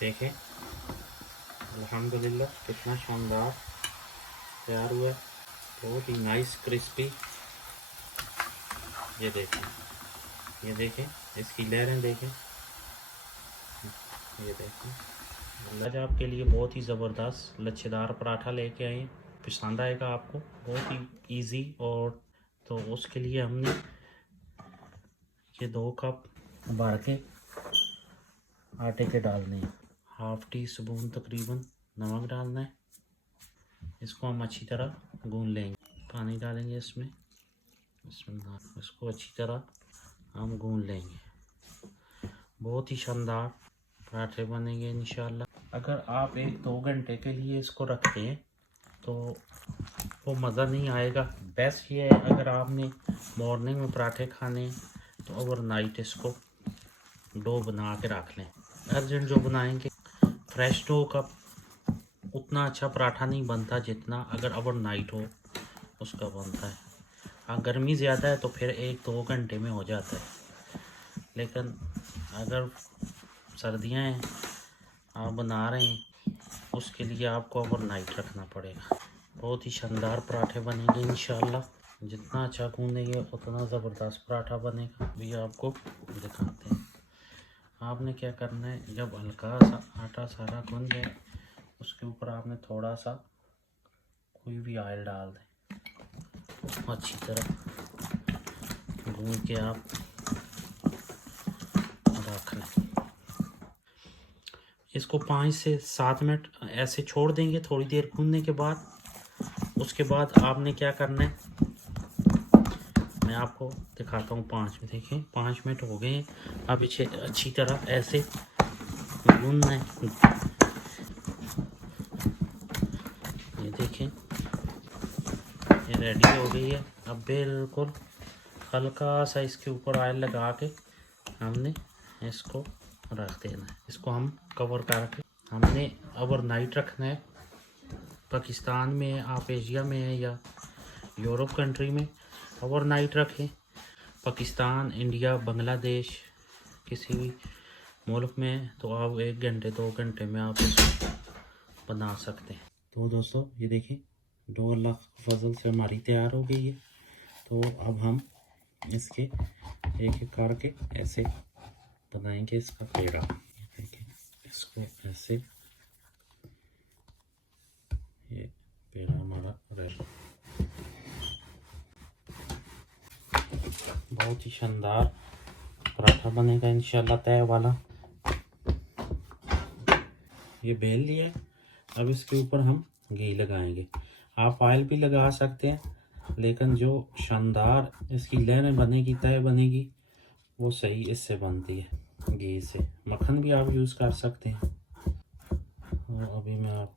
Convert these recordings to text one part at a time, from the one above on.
देखें अल्हम्दुलिल्लाह कितना शानदार तैयार हुआ है, बहुत ही नाइस क्रिस्पी। ये देखें इसकी लहरें देखें, ये देखें। आज आपके लिए बहुत ही ज़बरदस्त लच्छेदार पराठा लेके आए हैं, पसंद आएगा आपको, बहुत ही इजी। और तो उसके लिए हमने ये 2 कप भर के आटे के डालने हैं, हाफ टी स्पून तकरीबन नमक डालना है। इसको हम अच्छी तरह गूंद लेंगे, पानी डालेंगे इसमें, इसको अच्छी तरह हम गूंद लेंगे। बहुत ही शानदार पराठे बनेंगे इंशाल्लाह। अगर आप 1-2 घंटे के लिए इसको रखते हैं तो वो मज़ा नहीं आएगा। बेस्ट ये है अगर आपने मॉर्निंग में पराठे खाने तो ओवरनाइट इसको डो बना के रख लें। अर्जेंट जो बनाएंगे फ्रेश डो का उतना अच्छा पराठा नहीं बनता जितना अगर ओवरनाइट हो उसका बनता है। हाँ, गर्मी ज़्यादा है तो फिर 1-2 घंटे में हो जाता है, लेकिन अगर सर्दियाँ हैं आप बना रहे हैं उसके लिए आपको ओवरनाइट रखना पड़ेगा। बहुत ही शानदार पराठे बनेंगे इंशाल्लाह। जितना अच्छा गूंदेंगे उतना ज़बरदस्त पराठा बनेगा। भी आपको दिखाते हैं। आपने क्या करना है, जब हल्का सा आटा सारा गूंद जाए उसके ऊपर आपने थोड़ा सा कोई भी ऑयल डाल दें, अच्छी तरह गूंद के आप रख लें। इसको 5 से 7 मिनट ऐसे छोड़ देंगे थोड़ी देर गूंदने के बाद। उसके बाद आपने क्या करना है मैं आपको दिखाता हूँ। 5 मिनट देखें, 5 मिनट हो गए हैं। अब इसे अच्छी तरह ऐसे गूंदना है। ये देखें ये रेडी हो गई है। अब बिल्कुल हल्का सा इसके ऊपर ऑयल लगा के हमने इसको रख देना है। इसको हम कवर करके हमने ओवरनाइट रखना है। पाकिस्तान में आप एशिया में हैं या यूरोप कंट्री में ओवरनाइट रखें। पाकिस्तान, इंडिया, बांग्लादेश किसी भी मुल्क में तो आप 1 घंटे 2 घंटे में आप इसको बना सकते हैं। तो दोस्तों ये देखिए डो अल्लाह के फजल से हमारी तैयार हो गई है। तो अब हम इसके एक एक करके ऐसे बनाएंगे इसका पेड़ा। देखिए इसको ऐसे, ये पेड़ा हमारा रेडी। बहुत ही शानदार पराठा बनेगा इंशाल्लाह तय वाला। ये बेल लिया, अब इसके ऊपर हम घी लगाएंगे। आप ऑयल भी लगा सकते हैं, लेकिन जो शानदार इसकी लहरें बनेगी, तय बनेगी, वो सही इससे बनती है घी से। मक्खन भी आप यूज़ कर सकते हैं। और अभी मैं आप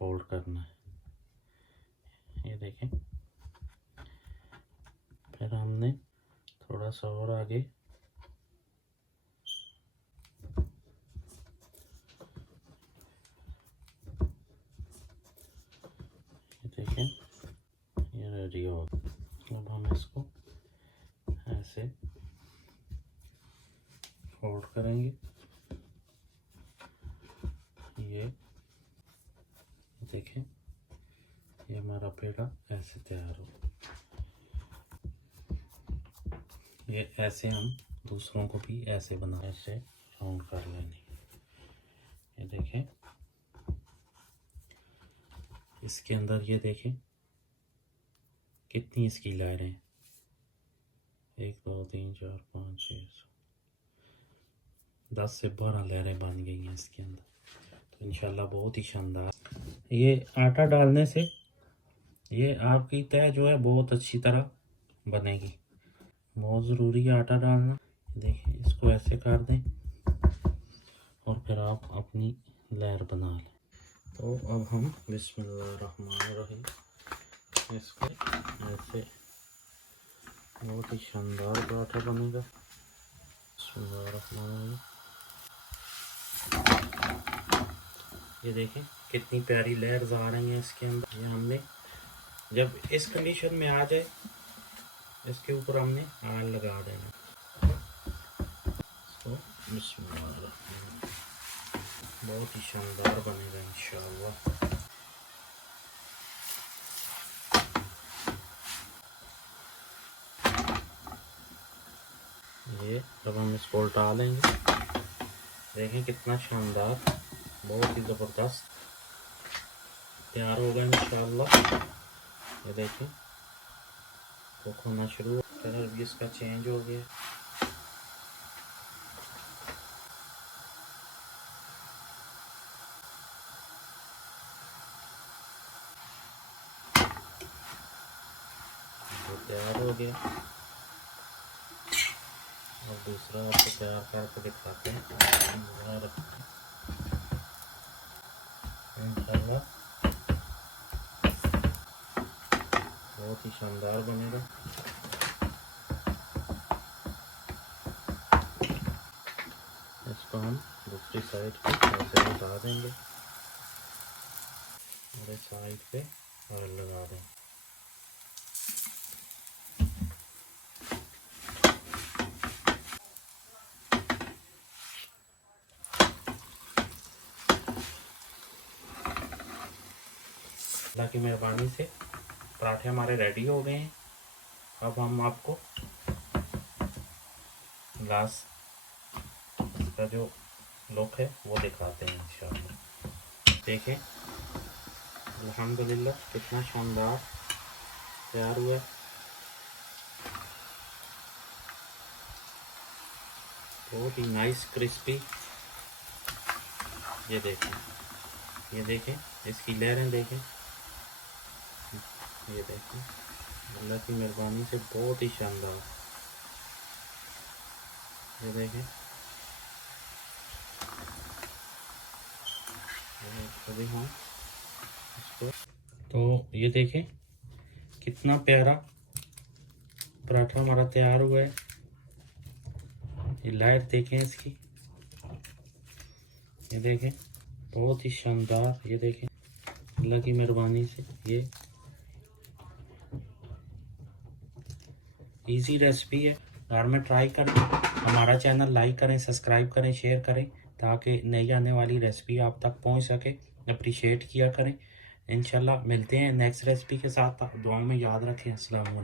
फोल्ड करना है, ये देखें। फिर हमने थोड़ा सा और आगे देखें ये रेडी हो। अब हम इसको ऐसे फोल्ड करेंगे। ये देखें ये हमारा पेड़ा ऐसे तैयार हो। ये ऐसे हम दूसरों को भी ऐसे बना, ऐसे राउंड कर लेंगे। ये देखें इसके अंदर, ये देखें कितनी इसकी लहरें, 1 2 3 4 5 6 10 से 12 लहरें बन गई हैं इसके अंदर। तो इंशाल्लाह बहुत ही शानदार। ये आटा डालने से ये आपकी तय जो है बहुत अच्छी तरह बनेगी। बहुत ज़रूरी है आटा डालना। देखिए इसको ऐसे कर दें और फिर आप अपनी लहर बना लें। तो अब हम बिस्मिल्लाहिर्रहमानिर्रहीम इसको ऐसे, बहुत ही शानदार पराठा बनेगा। बिस्मिल्लाहिर्रहमानिर्रहीम। ये देखें कितनी प्यारी लहर्स आ रही हैं इसके अंदर। ये हमने जब इस कंडीशन में आ जाए इसके ऊपर हमने ऑयल लगा देना। तो बिस्मिल्लाहिर्रहमानिर्रहीम। बहुत ही शानदार बनेगा इंशाल्लाह। ये जब हम इसको डालेंगे देखें कितना शानदार, बहुत ही ज़बरदस्त तैयार होगा इंशाल्लाह। ये देखिए कुक होना शुरू, कलर भी इसका चेंज हो गया। तो तैयार हो गया। और दूसरा आपको तैयार करके दिखाते हैं इंशाल्लाह। बहुत ही शानदार बनेगा। इसको हम दूसरी साइड पे ऐसे लगा देंगे और इस साइड पे ऑयल लगा देंगे। अल्लाह की मेहरबानी से पराठे हमारे रेडी हो गए हैं। अब हम आपको लास्ट का जो लुक है वो दिखाते हैं इंशाल्लाह। देखें अल्हम्दुलिल्लाह कितना शानदार तैयार हुआ है। बहुत ही नाइस क्रिस्पी। ये देखें इसकी लहरें देखें। ये देखें अल्लाह की मेहरबानी से बहुत ही शानदार। ये देखें अभी हम इसको, तो ये देखें कितना प्यारा पराठा हमारा तैयार हुआ है। ये लाइट देखें इसकी, ये देखें बहुत ही शानदार। ये देखें अल्लाह की मेहरबानी से ये इजी रेसिपी है, घर में ट्राई करें। हमारा चैनल लाइक करें, सब्सक्राइब करें, शेयर करें ताकि नई आने वाली रेसिपी आप तक पहुंच सके। अप्रिशिएट किया करें। इंशाल्लाह मिलते हैं नेक्स्ट रेसिपी के साथ। दुआओं में याद रखें। अस्सलाम वालेकुम।